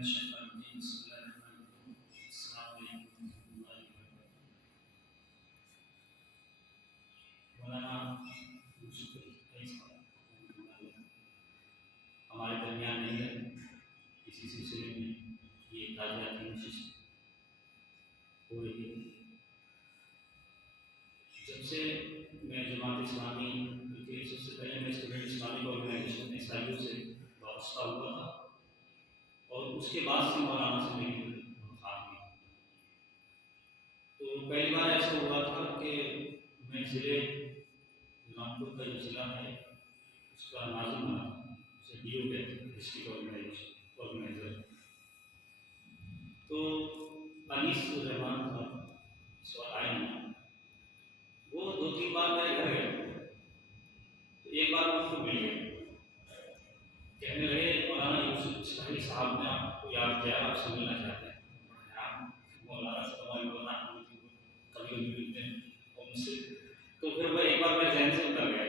من الشیطان الرجیم بسم اللہ الرحمن الرحیم السلام علیکم ورحمۃ اللہ وبرکاتہ۔ مولانا یوسف ہمارے درمیان نہیں ہے، اسی سلسلے میں یہ تعزیتی نشست ہو رہی ہے۔ جب سے میں جماعت اسلامی سب سے پہلے میں اسٹوڈنٹ اسلامک آرگنائزیشن اصلاحی سے وابستہ ہوا تھا، اور اس کے بعد سے مولانا سے میری ملاقات ہوئی۔ تو پہلی بار ایسا ہوا تھا کہ میں ضلع رامپور کا جو ضلع ہے اس کا ناظم بنا تھا، اسے ڈی او کہتے ہیں، ڈسٹرکٹ آرگنائزر۔ تو انیس رحمان تھا، اس وقت آئے نہیں، وہ 2-3 بار میرے گھر گئے، تو ایک بار میں اس کو مل گیا، کہنے لگے مولانا یوسف اصلاحی صاحب نے آپ کو یاد کیا، آپ سے ملنا چاہتے ہیں۔ مولانا سے ہماری ملاقات ہوئی تھی، کبھی کبھی ملتے ہیں اور مجھ سے، تو پھر وہ ایک بار میرے ذہن سے اتر گیا،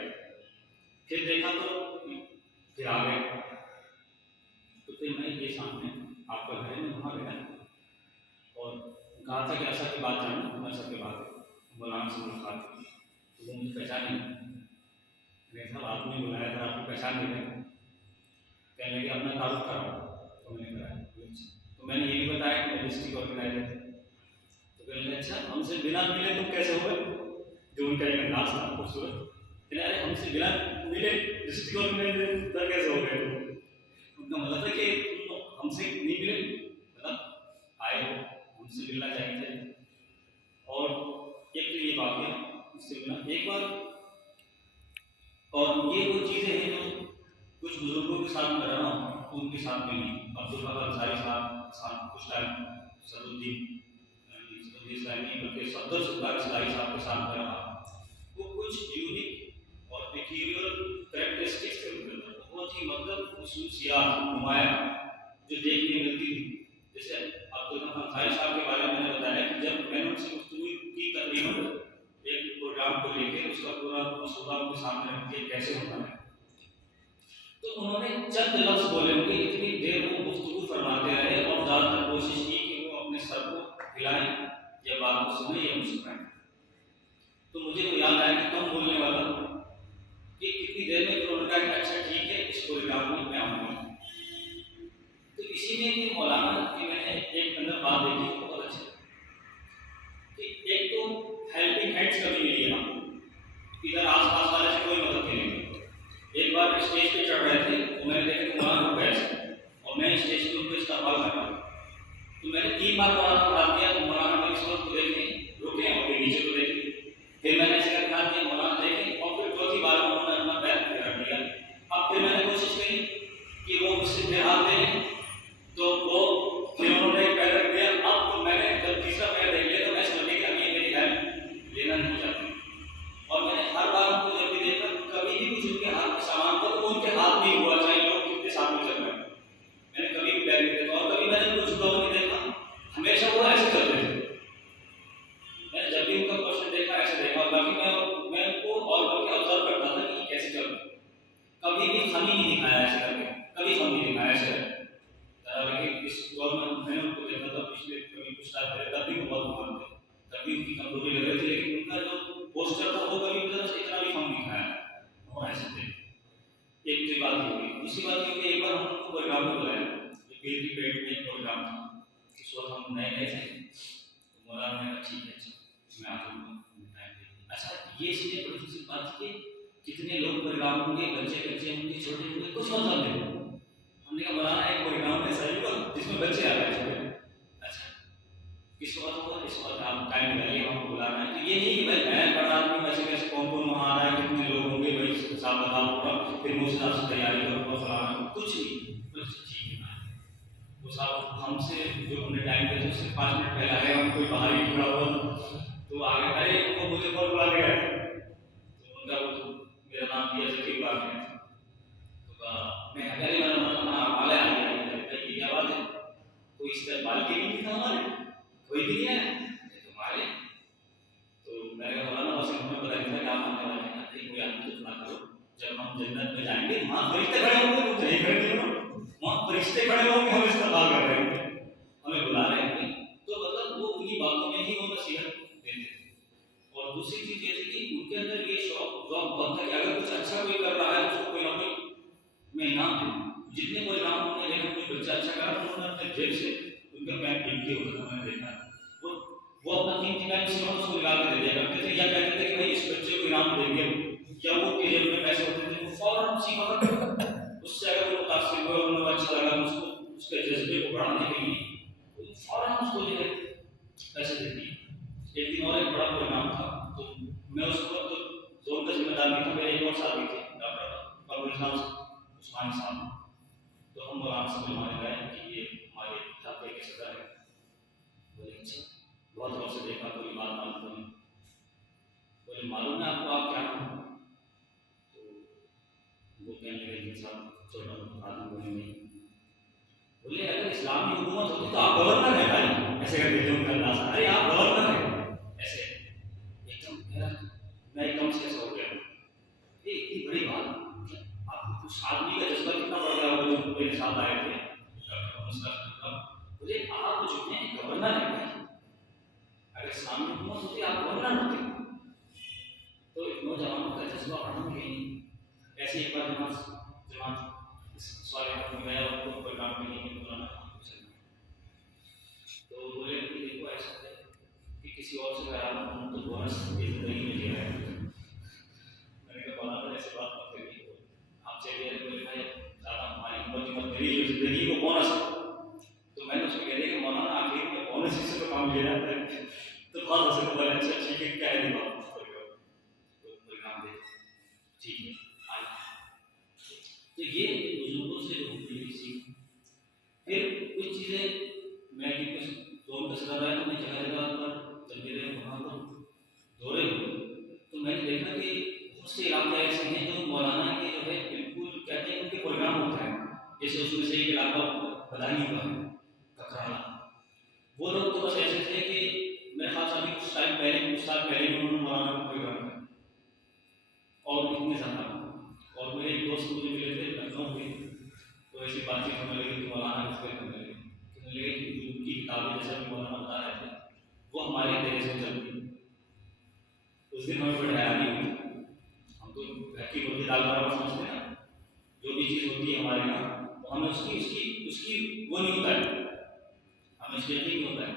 پھر دیکھا تو پھر آ گئے، تو پھر میں یہ سامنے آپ کا گھر میں وہاں گیا اور کہا تھا کہ ایسا کی بات جانو، ایسا کی بات ہے، مولانا سے ملاقات کی، تو وہ مجھے پہچانے نہیں، صاحب آپ نے بلایا تھا، آپ کو پہچان نہیں رہے، کہنے لگے اپنا تعارف کراؤ، تو میں نے کرایا، تو میں نے یہ بھی بتایا کہ میں ڈسٹرکٹ آرگنائزر تھا، تو کہنے لگے اچھا ہم سے بنا ملے تم کیسے ہو گئے، جو ان کا ایک انداز تھا خوبصورت، کہنے ارے ہم سے بنا ملے ڈسٹرکٹ آرگنائزر کیسے ہو گئے، ان کا مطلب ہے کہ تم ہم سے نہیں ملے، مطلب آئے ہو، ہم سے ملنا چاہیے تھے۔ اور ایک تو یہ واقعہ اس سے ملا ایک بار، اور یہ وہ چیزیں ہیں جو کچھ بزرگوں کے ساتھ میں رہا ہوں ان کے ساتھ میں نہیں، عبداللہ انصاری صاحب کے ساتھ کچھ ٹائم، صدر اسلامی نہیں بلکہ صدر سلطان اصلاحی صاحب کے ساتھ میں رہا، وہ کچھ یونیک اور پیکیولر کریکٹرسٹکس کے اندر بہت ہی مطلب خصوصیات نمایاں جو دیکھنے ملتی تھی۔ جیسے عبداللہ انصاری صاحب کے بارے میں نے بتایا کہ جب میں نے ان سے گفتگو کی تقریباً ایک پروگرام کو لے کے اس کا پورا مسودہ ان کے سامنے رکھ کے کیسے ہوتا ہے، تو انہوں نے چند لفظ بولے ہوں گے، اتنی دیر وہ گفتگو فرماتے رہے اور زیادہ تر کوشش کی کہ وہ اپنے سر کو ہلائیں یا بات کو سنیں یا مسکرائیں۔ تو مجھے وہ یاد آیا کہ کم بولنے والا کہ کتنی دیر میں انہوں نے کہا کہ اچھا ٹھیک ہے اس پروگرام میں آؤں گا۔ تو اسی میں کہ مولانا کی میں نے ایک اندر بات دیکھی بہت اچھی کہ ایک تو ہیلپنگ ہینڈس کبھی نہیں لیا، ادھر آس پاس والے سے کوئی مدد نہیں ملی۔ ایک بار اسٹیج پہ چڑھ رہے تھے تو میں نے دیکھا کہ مولانا رک گئے اور میں اسٹیج پہ ان کو استقبال کر رہا ہوں، تو میں نے 3 بار مولانا کو ہاتھ دیا تو مولانا میری صورت کو دیکھیں رکے اور پھر نیچے کو دیکھیں، پھر میں نے ایسے کر کے ہاتھ دیا مولانا دیکھیں، اور پھر چوتھی بار انہوں نے اپنا پیر پھر رکھ دیا۔ اب پھر میں نے کوشش کی کہ وہ مجھ سے پھر ہاتھ دے لیں، تو وہ پھر انہوں نے ایک پیر رکھ دیا۔ اب تو میں نے جب تیسرا پیر دیکھ لیا تو میں سمجھ گیا کہ اب یہ میری ہیلپ لینا نہیں چاہتی، اور میں نے ہر بار ان کو جب بھی دیکھا کبھی بھی کچھ ان کے ہاتھ میں سامان تھا تو ان کے ہاتھ نہیں ہوا، چاہے لوگ کتنے سامنے چل رہے ہیں، میں نے کبھی بھی پیر نہیں دیکھا، اور کبھی میں نے کچھ لوگوں نہیں دیکھا، ہمیشہ وہ ایسے کرتے تھے۔ میں نے جب بھی ان کا کوشچن دیکھا ایسے دیکھا، باقی میں ان کو اور بلکہ آبزرو کرتا تھا کہ یہ کیسے چل رہے ہیں، کبھی بھی خمی نہیں دکھایا ایسے کر کے، کبھی خم نہیں دکھایا ایسے کر کے۔ لیکن اس دور میں نے ان کو دیکھا تھا پچھلے کبھی کچھ سال پہلے، تب بھی وہ بہت مہان تھے، تب بھی ان کی کمزوری لگ رہی تھی، لیکن ان کا جو پوسچر تھا وہ کبھی اتنا بھی کم نہیں کھایا، وہ ایسے تھے۔ ایک تو بات یہ ہوئی، دوسری بات یہ کہ ایک بار ہم ان کو پروگرام میں بلایا، جو پیر کی پیٹ میں ایک پروگرام تھا، اس وقت ہم نئے نئے تھے، تو مولانا نے کہا ٹھیک ہے میں آ جاؤں گا۔ اچھا یہ اس لیے بڑی خوشی بات تھی کہ کتنے لوگ پروگرام ہوں گے، بچے ہوں گے، چھوٹے ہوں گے، کچھ مطلب نہیں۔ ہم نے کہا مولانا ایک پروگرام ایسا ہی ہوگا جس میں بچے آ گئے چھوٹے، اچھا کس وقت ہوگا، اس وقت آپ ٹائم لگائیے، ہم کو بلانا ہے۔ تو یہ نہیں کہ بھائی میں بڑا آدمی ویسے کیسے کون وہاں آ رہا ہے، کتنے لوگ ہوں گے، بھائی حساب بتا ہوگا، پھر مجھ سے آپ سے تیاری کروں گا فلانا، کچھ نہیں، کچھ ٹھیک ہے۔ وہ صاحب ہم سے جو ہم نے ٹائم دیا اس سے 5 منٹ پہلے آئے، ہم کوئی باہر ہی کھڑا ہوا تو آگے ارے وہ مجھے کال بلا لے گئے، تو ان کا میرا نام دیا ذکی بلا گیا، تو کہا میں پہلے والے آ گیا، یہ کیا بات ہے، کوئی استقبال کے نہیں تھا ہمارے، کوئی بھی نہیں آیا تمہارے، تو میں نے کہا مولانا ویسے ہمیں پتہ نہیں تھا کہ آپ آنے والے ہیں، کوئی آدمی تو نہ کرو، جب ہم جنت میں جائیں گے وہاں فرشتے کھڑے ہوں گے، تم کہیں کھڑے نہیں ہو، وہاں فرشتے کھڑے ہوں گے، ہم استقبال کر رہے ہیں، دوسری چیز یہ تھی کہ ان کے اندر یہ ذوق بہت تھا کہ اگر کچھ اچھا کوئی کر رہا ہے تو اس کو کوئی نہ کوئی میں انعام دوں. جتنے کوئی انعام انہوں نے دیکھا کوئی بچہ اچھا کرا تو انہوں نے اپنے جیب سے ان کا پین پھینک کے ہوتا تھا. میں نے دیکھا وہ اپنا قیمتی ٹائم سے اس کو نکال کے دے دیا کرتے تھے یا کہتے تھے کہ بھائی اس بچے کو انعام دیں گے. یا وہ کہ جیب میں پیسے ہوتے تھے وہ فوراً اسی وقت اس سے اگر وہ متاثر ہوئے انہوں نے اچھا لگا اس کو اس کے جذبے کو بڑھانے کے لیے فوراً اس کو جو ہے پیسے دیتی ہے. ایک دن اور ایک بڑا پروگرام تھا تو میں اس وقت زون کا ذمہ دار بھی تھا. میرے ایک اور ساتھی تھے ڈاکٹر عثمان صاحب. تو ہم مولانا سے ملوانے گئے کہ یہ ہمارے علاقے کے صدر ہے. بولے اچھا بہت غور سے دیکھا کوئی بات معلوم نہیں. بولے معلوم ہے آپ کو آپ کیا کریں؟ تو وہ کہنے لگے کہ صاحب چھوٹا موٹا آدمی بولے نہیں. بولے اگر اسلامی حکومت ہوتی تو آپ گورنر ہیں بھائی. ایسے کر دیتے ان کا انداز ارے آپ گورنر ہیں. ایسے ایک دم میں ایک دم سے ایسا ہو گیا. یہ اتنی بڑی بات آپ اس آدمی کا جذبہ کتنا بڑھ گیا ہوگا جو میرے ساتھ آئے تھے. مجھے آپ جو ہیں گورنر ہیں بھائی. اگر اسلامی حکومت ہوتی آپ گورنر ہوتے. تو نوجوانوں کا جذبہ بڑھنا نہیں. ایسے ایک بار جماعت صاحب میں گیا اور کوئی کام کے لیے مولانا تو بولے کہ دیکھو ایسا ہے کہ کسی اور سے کہا ہوں تو بونس زندگی میں لے رہا ہے. میں نے کہا مولانا ایسے بات مت کریے. آپ سے یہ بولے بھائی زیادہ ہماری ہمت مت کریے جو زندگی کو بونس ہے. تو میں نے اس کو کہہ دیا کہ مولانا آخر میں بونس سے تو کام لے رہا ہے. تو بہت ہنسے تو بولے اچھا ٹھیک ہے کیا ہے نہیں بات کوئی کام دے ٹھیک ہے. تو یہ بزرگوں سے جو ہوتی ہے سیکھ. پھر کچھ چیزیں میں کچھ زون کا صدر رہا تو میں جگہ جگہ پر جب میرے وہاں پر دورے ہوئے تو میں نے دیکھا کہ بہت سے علاقے ایسے ہیں جو مولانا کے جو ہے بالکل کہتے ہیں ان کے پروگرام ہوتا ہے. جیسے اس میں سے ایک علاقہ بدانی کا ککرانا. وہ لوگ تو بس ایسے تھے کہ میرے خیال سے ابھی کچھ سال پہلے بھی انہوں نے مولانا کا پروگرام کیا اور اتنے زیادہ. اور میرے ایک دوست مجھے ملے تھے لکھنؤ کے تو ایسی بات چیت ہونے لگی کہ مولانا کس پہ کرنے لگے. کہنے لگے کہ ان کی کتابیں جیسے بھی مولانا بتا رہے تھے وہ ہمارے دیش میں چلتی. اس دن ہمیں بڑی حیرانی ہوئی. ہم تو گھر کی مرغی دال برابر سمجھتے ہیں نا. جو بھی چیز ہوتی ہے ہمارے یہاں تو ہمیں اس کی وہ نہیں ہوتا ہے. ہمیں اس کی یقین نہیں ہوتا ہے.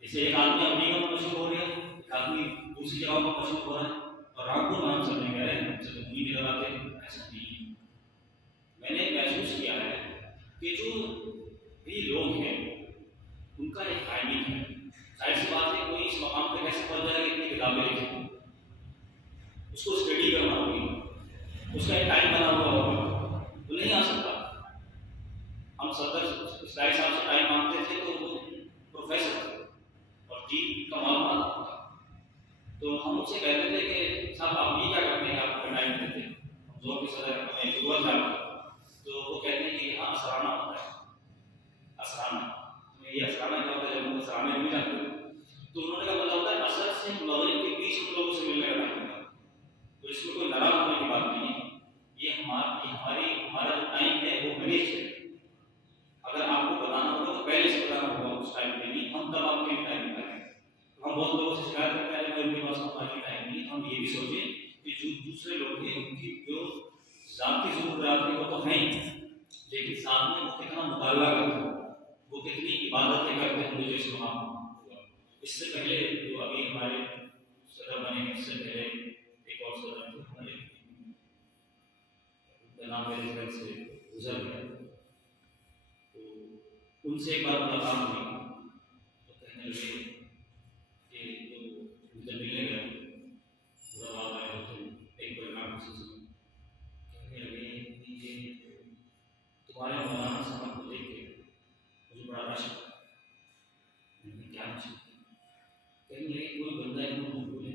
جیسے ایک آدمی امریکہ میں مشہور ہو رہا ہے ایک آدمی دوسری جگہوں پر مشہور ہو رہا ہے اور آپ کو نام سمجھنے کہہ رہے ہیں ہم سے نہیں لگاتے. ایسا نہیں. میں نے محسوس کیا ہے کہ جو بھی لوگ ہیں ان کا ایک ٹائمنگ ہے. ظاہر سی بات ہے کوئی اس مقام پہ کیسے پہنچ جائے گا اتنی کتابیں لکھی اس کو اسٹڈی کرنا ہوگی. اس کا ایک ٹائم بنا ہوا ہوگا. وہ نہیں آ سکتا. ہم صدر اصلاحی صاحب سے ٹائم مانگتے تھے تو وہ پروفیسر تھے اور دین کا معلومات تھا. تو ہم ان سے کہتے تھے کہ صاحب آپ یہ کیا کرتے ہیں آپ کو ٹائم دیتے ہیں. ہم زور کے صدر ہمیں گروہ جانا تو وہ کہتے ہیں کہ یہاں اسرانہ ہوتا ہے. اسرانہ یہ اسرانہ کیا ہوتا ہے جب ہم اسرانے نہیں جانتے تو انہوں نے کہا مطلب ہوتا ہے اثر سے مغرب کے بیچ میں لوگوں سے ملنے کا ٹائم ہوتا ہے. تو اس میں کوئی ناراض ہونے کی بات نہیں ہے. یہ ہمارا جو ٹائم ہے وہ مینیج ہے. اگر آپ کو بتانا ہوگا تو پہلے سے بتانا ہوگا اس ٹائم کے لیے. ہم تب آپ کے ٹائم نکالیں. ہم بہت لوگوں سے شکایت کرتے ہیں کہ ان کے پاس ہماری ٹائم نہیں. ہم یہ بھی سوچیں کہ جو دوسرے لوگ ہیں ان کی جو ذاتی ضروریات ہیں وہ تو ہیں لیکن ساتھ میں وہ کتنا مطالعہ کرتے ہیں وہ کتنی عبادتیں کرتے ہیں. مجھے اس وہاں ہوا اس سے پہلے جو ابھی ہمارے صدر بنے ہیں اس سے پہلے ایک اور صدر تھے ہمارے نام میرے گھر سے گزر گیا. تو ان سے ایک بار ملاقات ہوئی تو کہنے لگے کہ جو مجھے ملنے گیا بات آئے ہوتے ایک پروگرام کہنے لگے کہ یہ تمہارے مولانا صاحب کو دیکھ کے مجھے بڑا رش آتا. میں نے کیا رش آتا؟ کہنے لگے کوئی بندہ ہے وہ بولے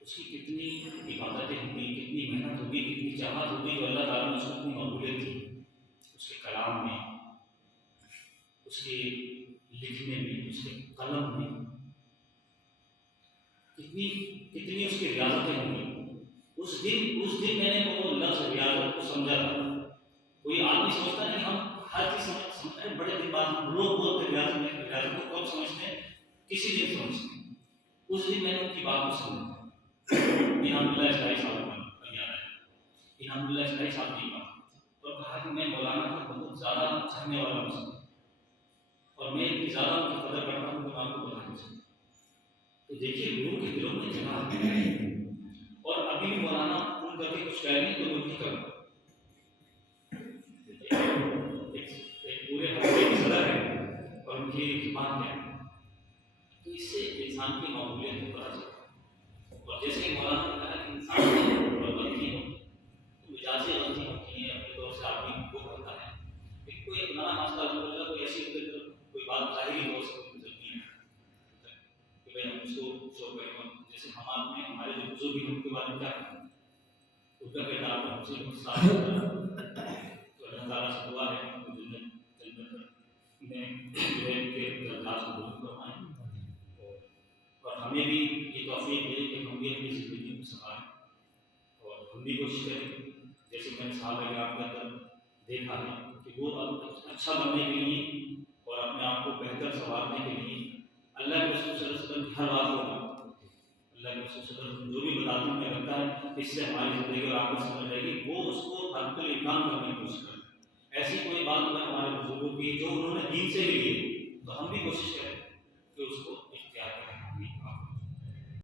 اس کی کتنی عبادتیں ہوگی کتنی محنت ہوگی کتنی چاہت ہوگی جو اللہ تعالیٰ نے اس کو اتنی مقبولیت دی. اس کے کلام میں اس کے لکھنے میں اس کے قلم میں کتنی اس کی ریاضتیں ہوں گی. اس دن میں نے وہ لفظ ریاضت کو سمجھا تھا. کوئی آدمی سوچتا نہیں ہم ہر چیز سمجھتے ہیں بڑے دن بعد لوگ بولتے ریاضت کو کب سمجھتے ہیں کسی دن سمجھتے ہیں. اس دن میں نے ان کی بات کو سنا، الحمدللہ اصلاحی صاحب کا یاد ہے، الحمدللہ اصلاحی صاحب کی بات، اور کہا کہ میں مولانا کا بہت زیادہ چاہنے والا ہوں اور میں اتنی زیادہ ان کی قدر کرتا ہوں کہ میں آپ کو بتا نہیں سکتا۔ تو دیکھیے لوگوں کے دلوں میں جگہ ہے، اور ابھی بھی مولانا ان کر کے کچھ کہہ نہیں تو میں نہیں کروں، ایک پورے حلقے کی صدر ہے اور ان کی زبان کیا ہے، تو اس سے انسان کی معمولیت کو پتہ چلتا ہے۔ اور جیسے مولانا نے کہا کہ انسان کی غلطی ہو تو مجازی غلطی ہوتی ہے، اپنے طور سے آدمی وہ کرتا ہے، لیکن کوئی اپنا مسئلہ جو ہوگا کوئی ایسی کوئی بات ظاہری طور سے گزرتی ہے کہ بھائی ہم اس کو شو کریں، جیسے ہمارے جو بزرگ ہیں ان کے بارے میں کیا کرتے ہیں، ان کا کردار ہم سے ساتھ تو اللہ تعالیٰ سے دعا ہے کہ جنت میں جو ہے ان کے درجات کو بلند کروائیں، اور ہمیں بھی یہ توفیق ملے کہ ہم بھی اپنی زندگی کو سنبھالیں، اور ہم بھی کوشش کریں جیسے میں نے صاحب کے اندر دیکھا ہے کہ وہ اچھا بننے کے لیے اور اپنے آپ کو بہتر سنوارنے کے لیے اللہ کے رسول صلی اللہ علیہ وسلم کی ہر بات کو، اللہ کے رسول صلی اللہ علیہ وسلم جو بھی بتاتے ہیں مجھے لگتا ہے کہ اس سے ہماری زندگی اور آپ کو سمجھ جائے گی، وہ اس کو حق الامکان کرنے کی کوشش کریں۔ ایسی کوئی بات اگر ہمارے بزرگوں کی جو انہوں نے دین سے لی ہے تو ہم بھی کوشش کریں کہ اس کو